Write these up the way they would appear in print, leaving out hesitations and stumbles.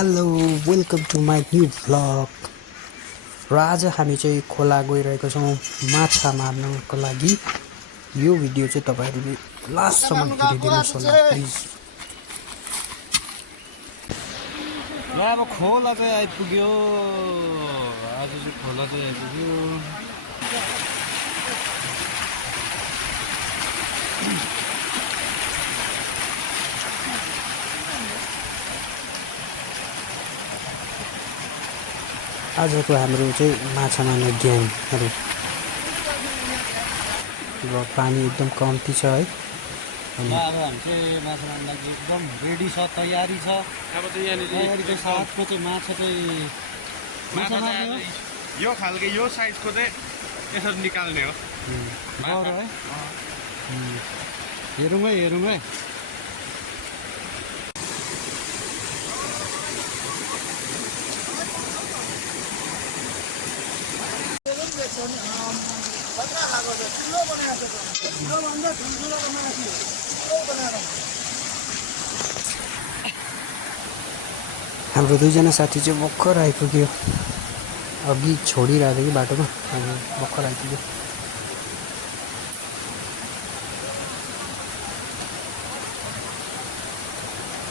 Hello welcome to my new vlog र आज हामी चाहिँ खोला गइरहेको छौँ माछा मार्नको लागि। यो भिडियो चाहिँ तपाईहरुले लास्टसम्म हेरिदिनुहोस् होला प्लिज। ल अब खोला चाहिँ आइपुग्यो। आज चाहिँ खोला चाहिँ आइपुग्यो। आजको हाम्रो चाहिँ माछा मार्ने ग्याङहरु र पानी एकदम कम्ती छ है। अब हामी चाहिँ माछा मार्न लागि एकदम रेडी छ, तयारी छ। अब चाहिँ यहाँनिर साथमा चाहिँ माछा चाहिँ यो खालको यो साइजको चाहिँ यसरी निकाल्ने हो। है हेरौँ है। हाम्रो दुईजना साथी चाहिँ भर्खर आइपुग्यो। अघि छोडिरहेको थियो कि बाटोमा, अनि भर्खर आइपुग्यो।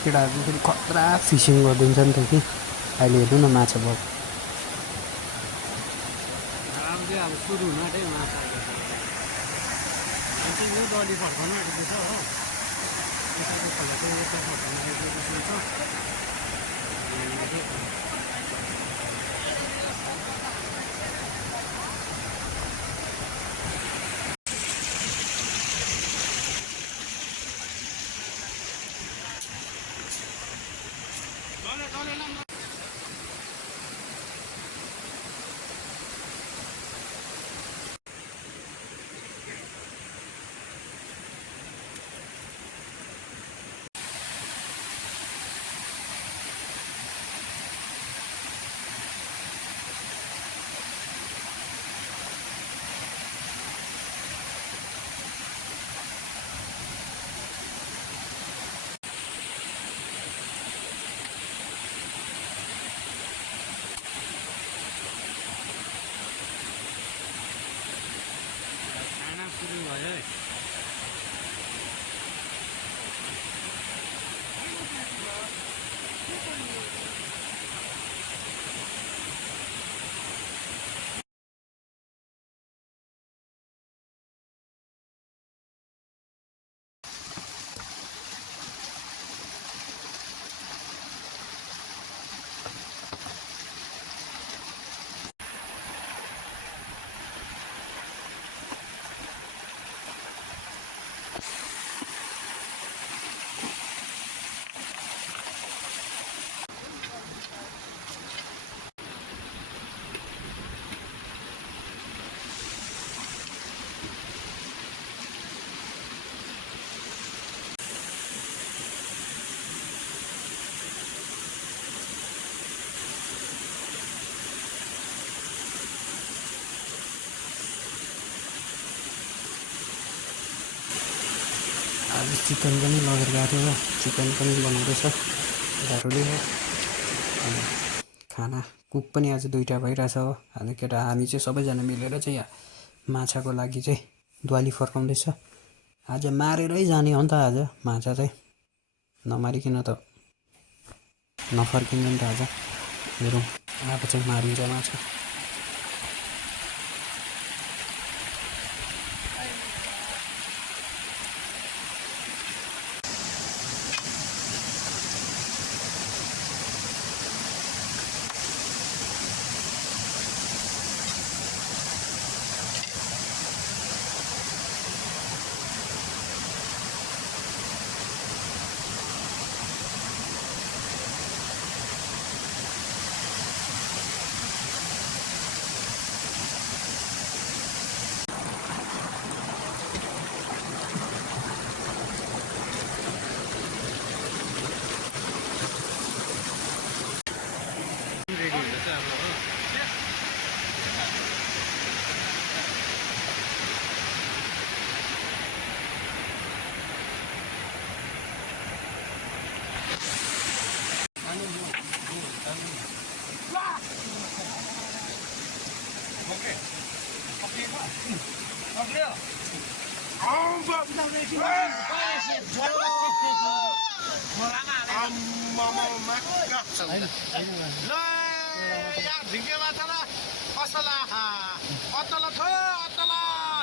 केटाहरू फेरि खतरा फिसिङ गरिदिन्छ नि त कि अहिले हेर्नु न माछा भयो। अब सुरु हुन आँट्यो माछा यो डली फर्काउनु आँटेको छ हो। यसरी खोला चाहिँ यता फर्काउनु आइपुगेको छ। सुरु भयो है। आज चिकन पनि लगेर गएको थियो, चिकन पनि बनाउँदैछ केटाहरूले हो। अनि खाना कुक पनि आज दुईटा भइरहेछ हो। अनि केटा हामी चाहिँ सबैजना मिलेर चाहिँ यहाँ माछाको लागि चाहिँ द्वाली फर्काउँदैछ। आज मारेरै जाने हो नि त। आज माछा चाहिँ नमारिकन त नफर्किन्छ नि त। आज हेरौँ अब चाहिँ मारिन्छ माछा।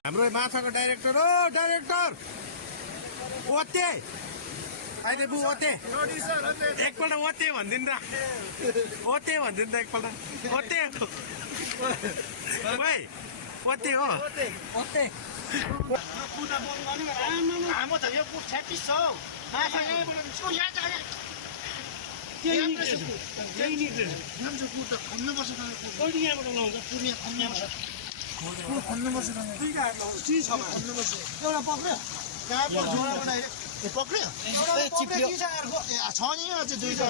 हाम्रो माछाको डाइरेक्टर हो डाइरेक्टर ओते अहिले बु ओते एकपल्ट ओते भनिदिनु त ओते भनिदिनु त एकपल्ट ओते भाइ ओते हो हाम्रो त यो पुट 36 छ माछा यहाँबाट यसको यहाँ जाने त्यही नि हाम्रो पुट त खन्नुपर्छ कहिले यहाँबाट लाउँछ पुर्या खन्नुपर्छ खन्नुपर्छ चिज छ खन्नुपर्छ एउटा पक्र्यो कहाँ पर्छ जोडाबाट ए पक्र्यो ए चिप्यो ए छ नि अझ दुईटा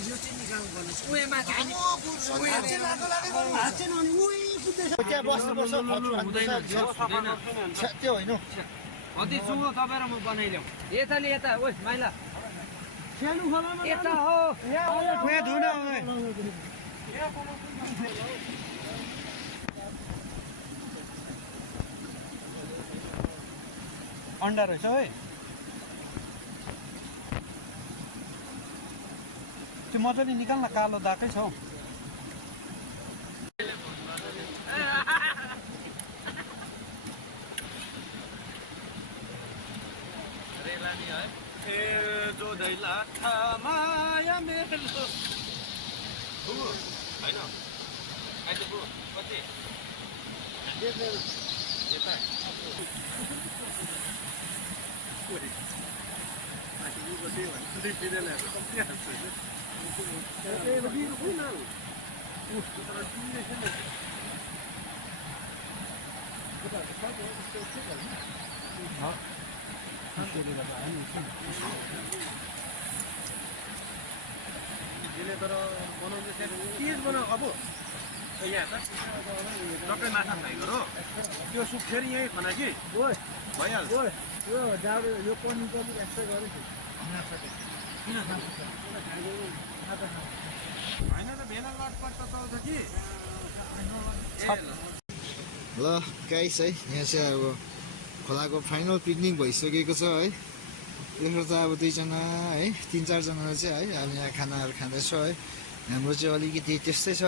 यो चाहिँ निकाल्नु पर्ने उयो माथि त्यहाँ बस्नुपर्छ त्यो होइन अति चुङ्गो तपाईँ र म बनाइल्याउँ यताले यता ओ माइला यता हो अन्डा रहेछ है त्यो मजाले निकाल्न कालो दाकै छ हौ जो दैला माया मेरो होइन अहिले बु कति यता तर बनाउँदै के बनाऊ अब यहाँ त टक्कै माछा फ्राई गर त्यो सुप फेरि यहीँ खाना कि भइहाल्छ यो जाडो यो पनिर पनि एक्स्ट्रा गरेको होइन त भेला लटपट त चल्छ कि ल गाइस है यहाँ चाहिँ अब खोलाको फाइनल पिकनिक भइसकेको छ है यसो त अब दुईजना है 3-4 जना चाहिँ है अब यहाँ खानाहरू खाँदैछ है हाम्रो चाहिँ अलिकति त्यस्तै छ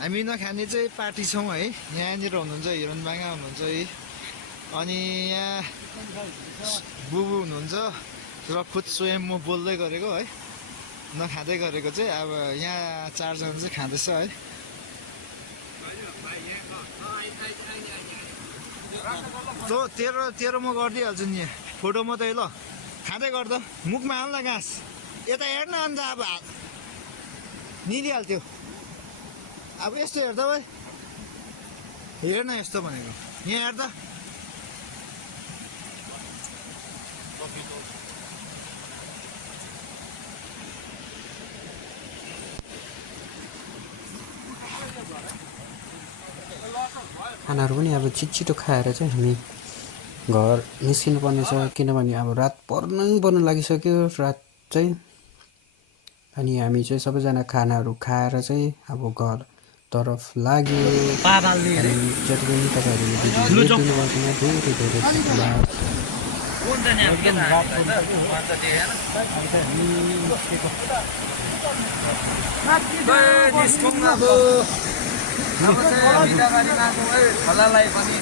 हामी नखाने चाहिँ पार्टी छौँ है यहाँनिर हुनुहुन्छ हिरणबाङा हुनुहुन्छ है अनि यहाँ बुबु हुनुहुन्छ र खुद स्वयं म बोल्दै गरेको है नखाँदै गरेको चाहिँ अब यहाँ 4 जना चाहिँ खाँदैछ है तेरो म गरिदिइहाल्छु नि फोटो मात्रै ल खाँदै गर्दा मुखमा हाल्न घाँस यता हेर्न अन्त अब निलिहाल्थ्यो अब यस्तो हेर्दा भाइ हेर्न यस्तो भनेको यहाँ हेर्दा खानाहरू पनि अब छिटो खाएर चाहिँ हामी घर निस्किनु पर्नेछ किनभने अब रात पर्नु लागिसक्यो रात चाहिँ अनि हामी चाहिँ सबैजना खानाहरू खाएर चाहिँ अब घर तर्फ लाग्यो अनि जति पनि तपाईँहरूले भिडियो दिनुभएको धेरै धन्यवाद खोलालाई पनि